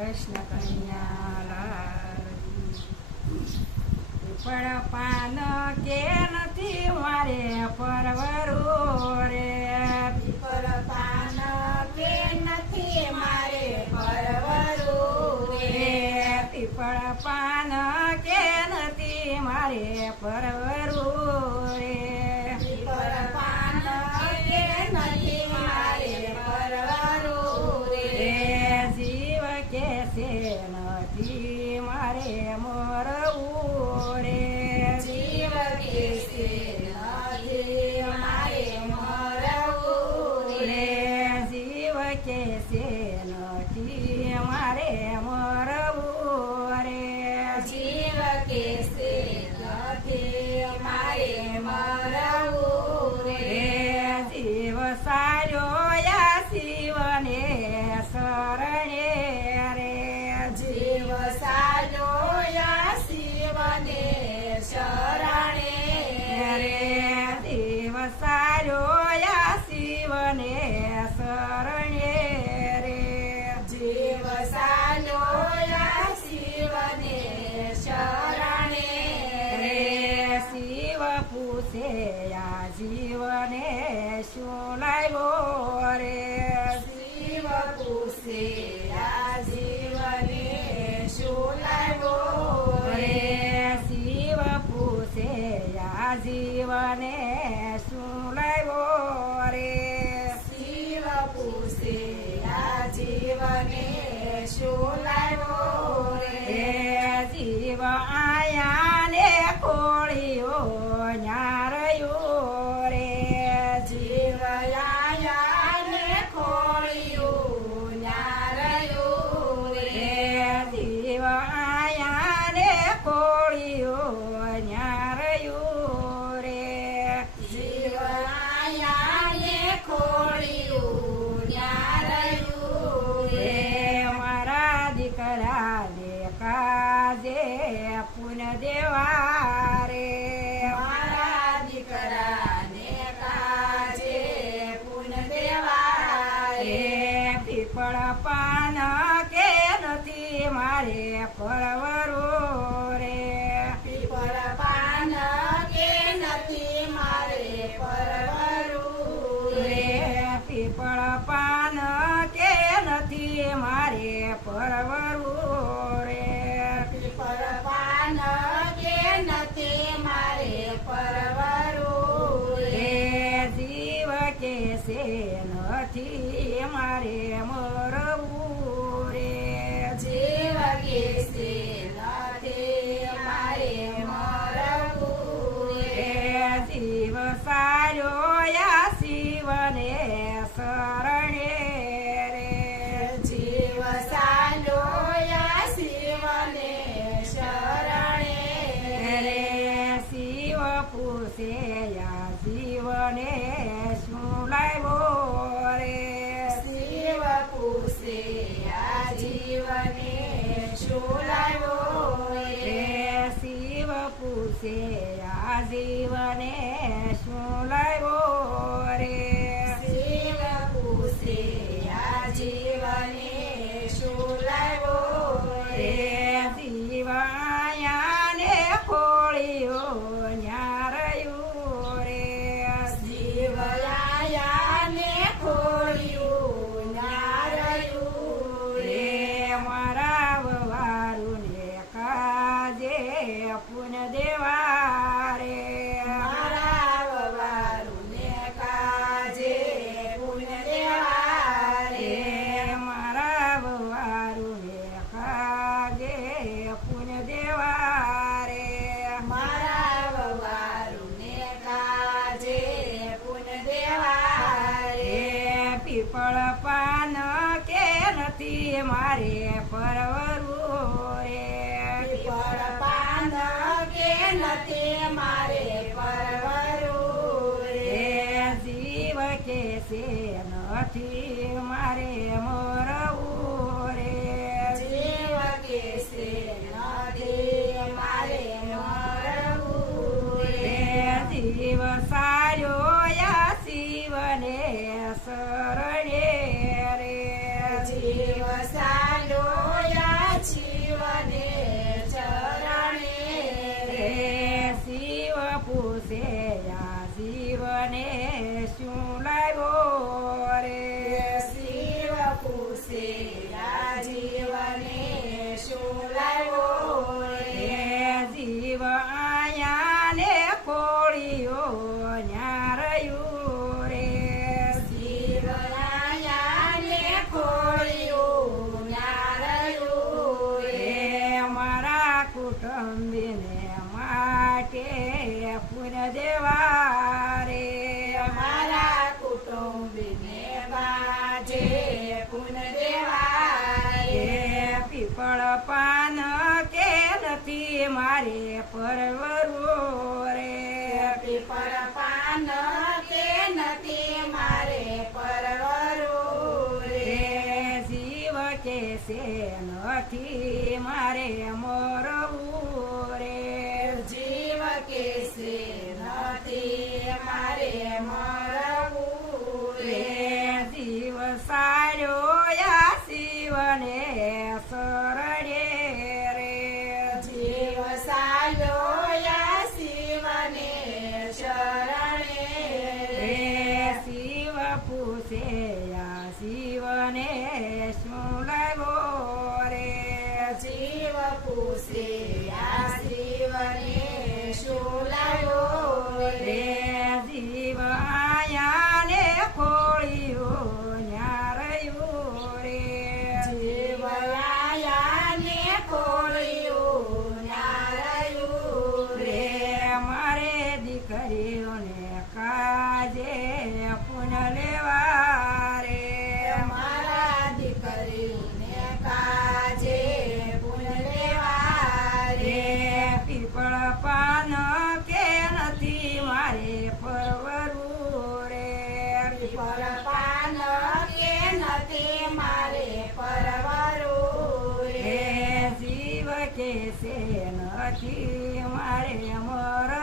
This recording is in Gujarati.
કૃષ્ણ કન્યા લાલ પીપળ પાન કે નથી મારે પરવરું રે પીપળ પાન કે નથી મારે પરવરું રે પીપળ પાન કે નથી મારે પરવરું રે પીપળ પાન કે નથી મારે પરવરું રે જીવ કે છે નથી મારે મરવું રે જીવ કેસે નથી મારે મરવું રે જીવ કે છે નથી મારે મરવું રે જીવ કેસે નથી મારે મરવું રે જીવ સાર્યો યા શિવને શરણે રે જીવ સાજો યા શિવને શરણે રે દેવ સાર્યો યા શિવને શરણે રે જીવ સાજો યા શિવને શરણે રે શિવ પૂછે યા જીવને શું લાવ્યો રે શિવ પૂછે આ જીવને શું લાવ્યો રે રે શિવ પૂછે યા જીવને શું લાવ્યો રે શિવ પૂછે આ જીવને શું લાવ્યો રે જીવ આયા ને કોળીઓ ન્યારયો રે જીવ આયા ને ખોળ્યું ન્યારયું રે જીવ આયા ને કોળીઓ ન્યારયો રે જીવ આયા ને ખોળ્યું ન્યારયું રે રે મારા દીકરા ને કાજે પુન દેવા રે મારા દીકરાને કાજે પુન દેવા રે રે પીપળ પાન કે નથી મારે પરવરું રે પીપળ પાન કે નથી મારે પરવરું રે રે પીપળ પાન કે નથી મારે પરવરું રે પીપળ પાન કે નથી મારે પરવરું રે રે જીવ કે છે નથી મારે મરવું રે જીવ કેસે નથી મારે મરવું રે રે જીવ સાર્યો યા શિવને શરણે રે જીવ સાજો યા શિવને શરણે રે શિવ પૂછે યા જીવને શું લાવ્યો રે શિવ પૂછે આ જીવને શું લાવ્યો રે રે શિવ પૂછે આ જીવને શું લાવ્યો રે શિવ પૂછે આ જીવને શું લાવ્યો રે રે જીવ આયા ને ખોળીઓ ન્યારયું રે જીવ આયા ને ખોળ્યું ન્યારયું રે રે મારા વવારું ને કાજે પુન દેવા રે મારા વવારુને કાજે પુન દેવા રે રે મારા વવારું ને કાજે પુન દેવા રે મારા વવારુને કાજે પુન દેવા રે રે પીપળ પાન કે નથી મારે પરવરું રે પીપળ પાન કે નથી મારે પરવરું રે રે જીવ કે છે નથી મારે મરવું રે જીવ કેસે નથી મારે મરવું રે રે જીવ સાર્યો યા શિવને શરણે રે જીવ સાજો શું લાવ્યો રે હે જીવ આયા ને કોળીઓ ન્યા રહ્યું રે જીવનાયાને ખોળ્યું ન્યારયું રે હે મારા કુટુંબીને માટે પુન દેવા રે મારા કુટુંબીને બાજે પુન દેવાય હે પીપળ પાન કે નથી મારે પરવરું રે પીપળ પાન કે નથી મારે પરવરું રે રે જીવ કે છે નથી મારે મોરવું રે જીવ કેસે નથી મારે મરવું રે રે જીવ સાર્યો યા શિવને શરણે રે જીવ સાયો યા શિવને શરણે રે રે શિવ પૂછે યા શિવને શું લાવ્યો રે જીવ પૂછે આ શિવને શું લાવ્યો રે રે જીવ આયા ને ખોળ્યું ન્યા રહ્યું રે જીવયાને ખોળ્યું ન્યારયું રે રે મારે દીકરીઓને કાજે પુન લેવા રે મારા દીકરીને કાજે પુન લેવા રે રે પીપળ પાન કે નથી મારે પરવરું રે પીપળ પાન કે નથી મારે પરવરું હે રે જીવ કે છે નથી મારે મર